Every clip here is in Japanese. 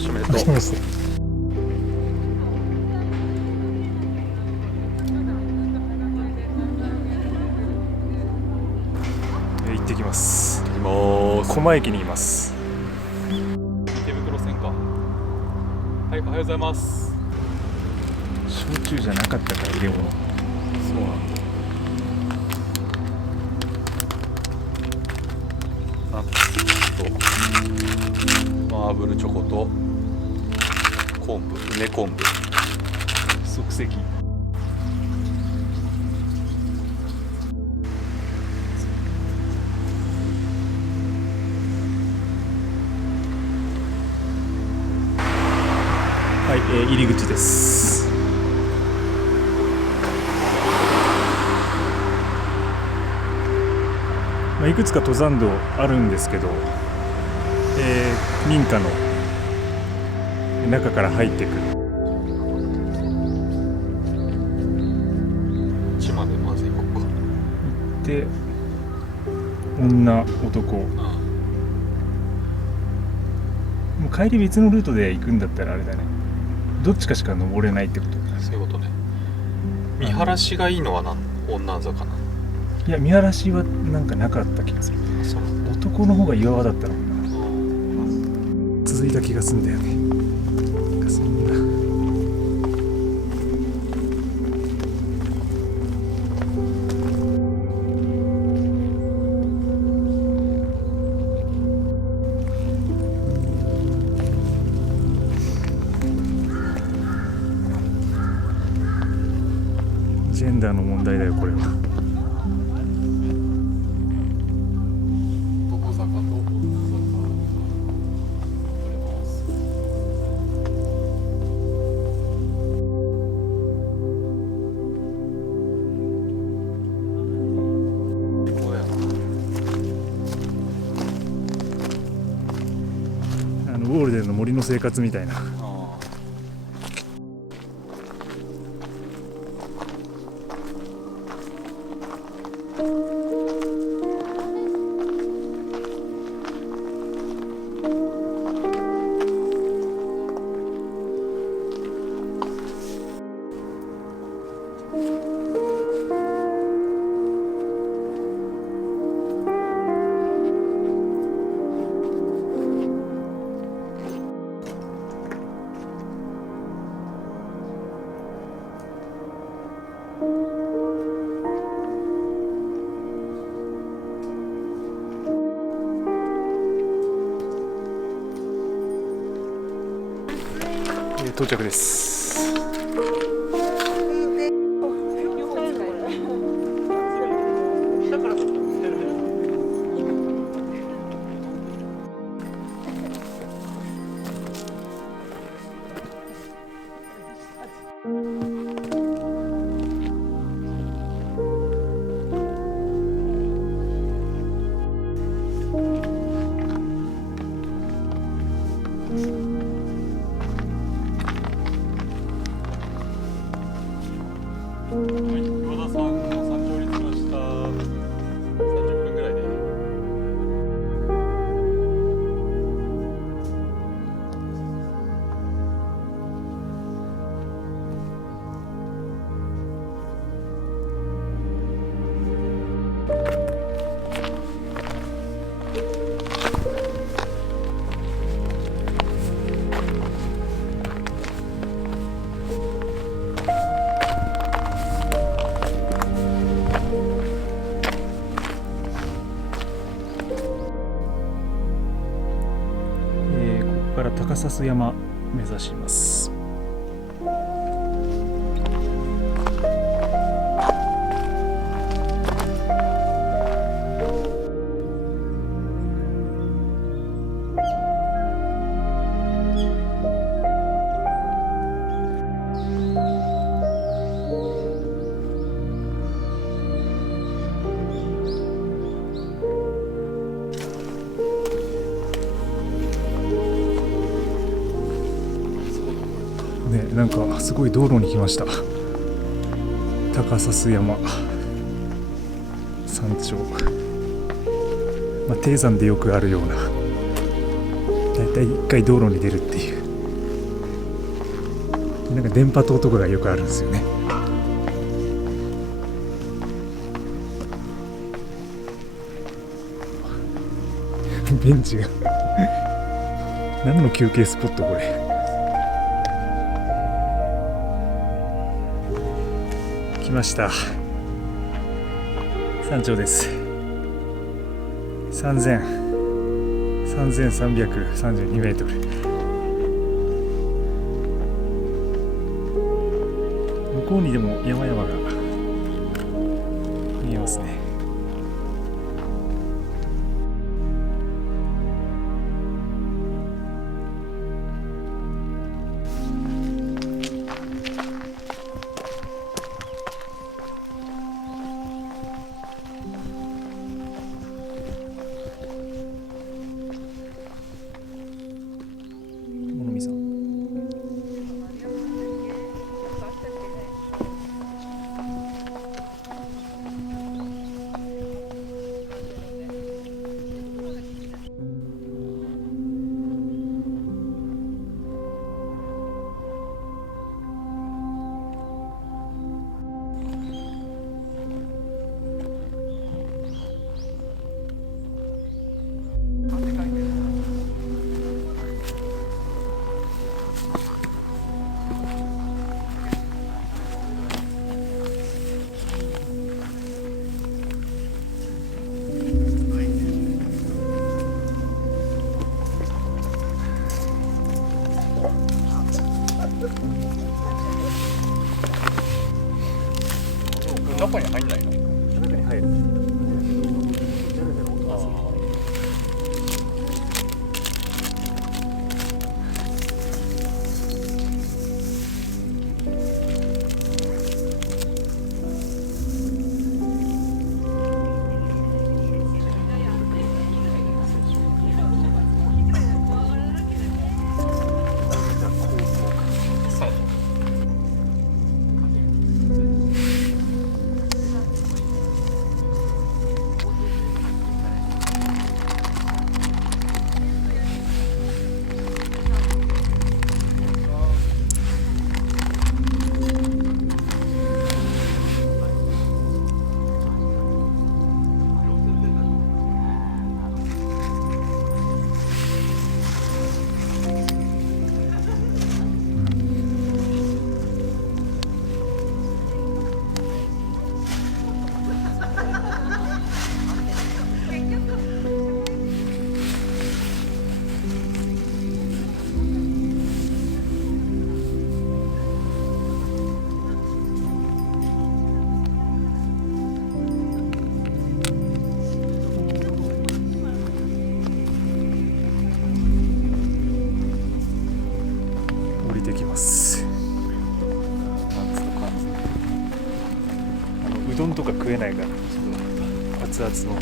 しおめでとう。行ってきます。行きます。狛駅にいます。池袋線か。はい、おはようございます。焼酎じゃなかったから入れ物。そうなんだ。ナッツとマーブルチョコと昆布、梅昆布、即席。はい、入り口です。いくつか登山道あるんですけど、民家の中から入ってくる。地までまず行こうか。行って女男、もう帰り別のルートで行くんだったらあれだね、どっちかしか登れないってこと。そういうことね。見晴らしがいいのは女坂な。いや、見晴らしはなんかなかった気がする。そう男の方が岩場だったのかな。続いた気がするんだよね。そんなジェンダーの問題だよこれは。男坂と女坂取れます。こうやウォールデンの森の生活みたいな。到着です。はい、和田さんの山頂に着きました。30分ぐらいで。ここから高砂山目指します。ね、なんかすごい道路に来ました。高砂山山頂、低山でよくあるような、だいたい一回道路に出るっていうなんか電波塔とかがよくあるんですよね。ベンチが何の休憩スポットこれ。来ました、山頂です。3332メートル。向こうにでも山々が見えますね。物見さん、中に入んないの？中に入る。降りてきます。うどんとか食えないから熱々の。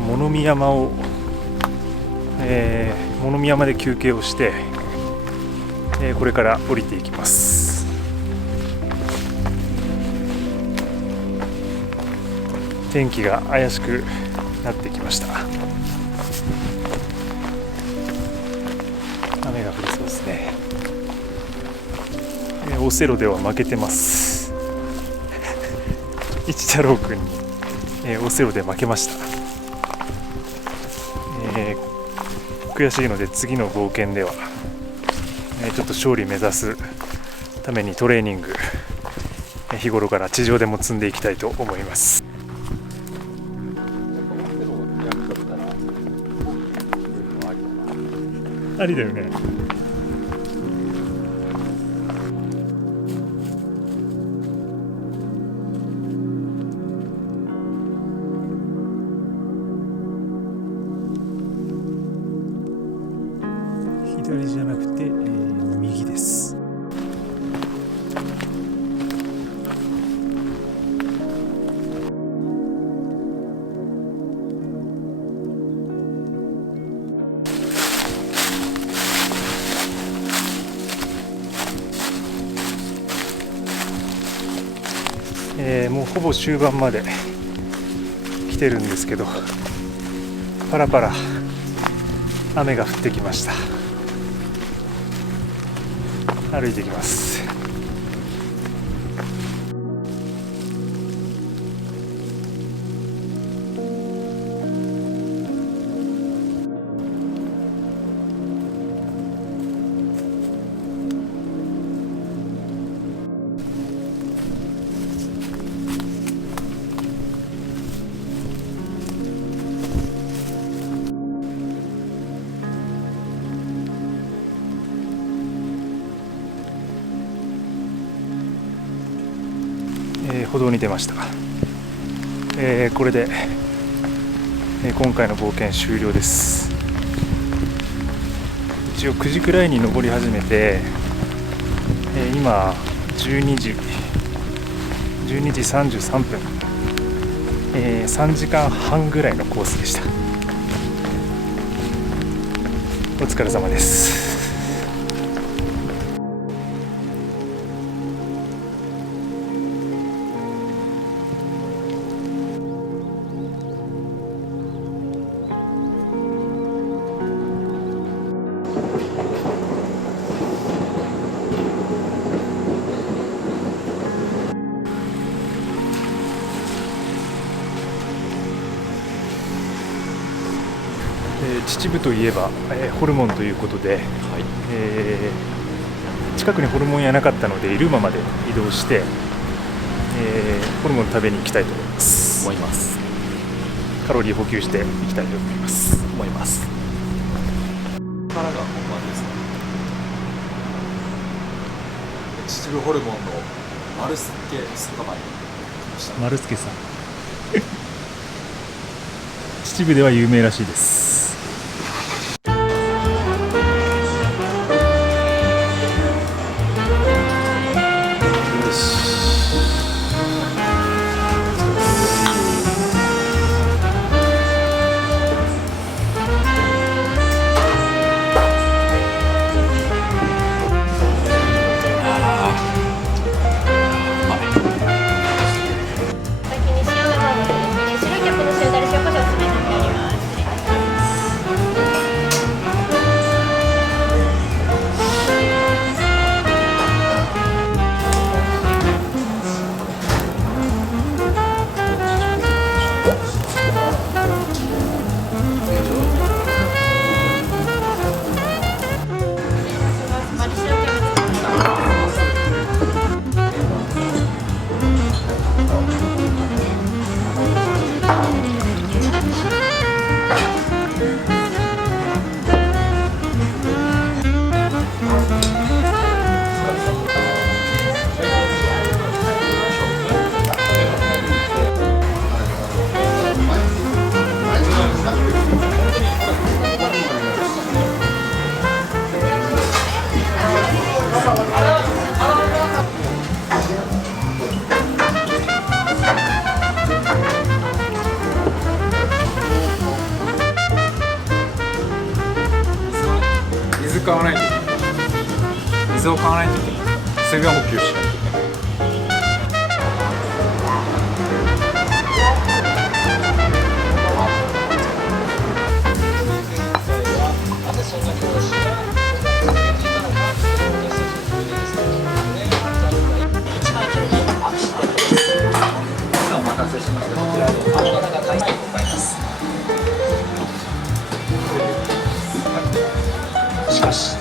物見山を、物見山で休憩をして、これから降りていきます。天気が怪しくなってきました。雨が降りそうですね。オセロでは負けてます一太郎くんに、オセロで負けました。悔しいので次の冒険では、ちょっと勝利目指すためにトレーニング、日頃から地上でも積んでいきたいと思います。ありだよね。左じゃなくて、右です。もうほぼ終盤まで来てるんですけど、パラパラ雨が降ってきました。歩いていきます。歩道に出ました。これで、今回の冒険終了です。一応9時くらいに登り始めて、今12時33分、3時間半ぐらいのコースでした。お疲れ様です。秩父といえば、ホルモンということで、近くにホルモン屋なかったので入間まで移動して、ホルモン食べに行きたいと思います。カロリー補給していきたいと思います。からが本番ですね。秩父ホルモンの丸助酒場に来ました。丸助さん秩父では有名らしいです。水を買わないといけない。水分補給しないといけない。お待たせしました。こちらのが書いてございます。しかし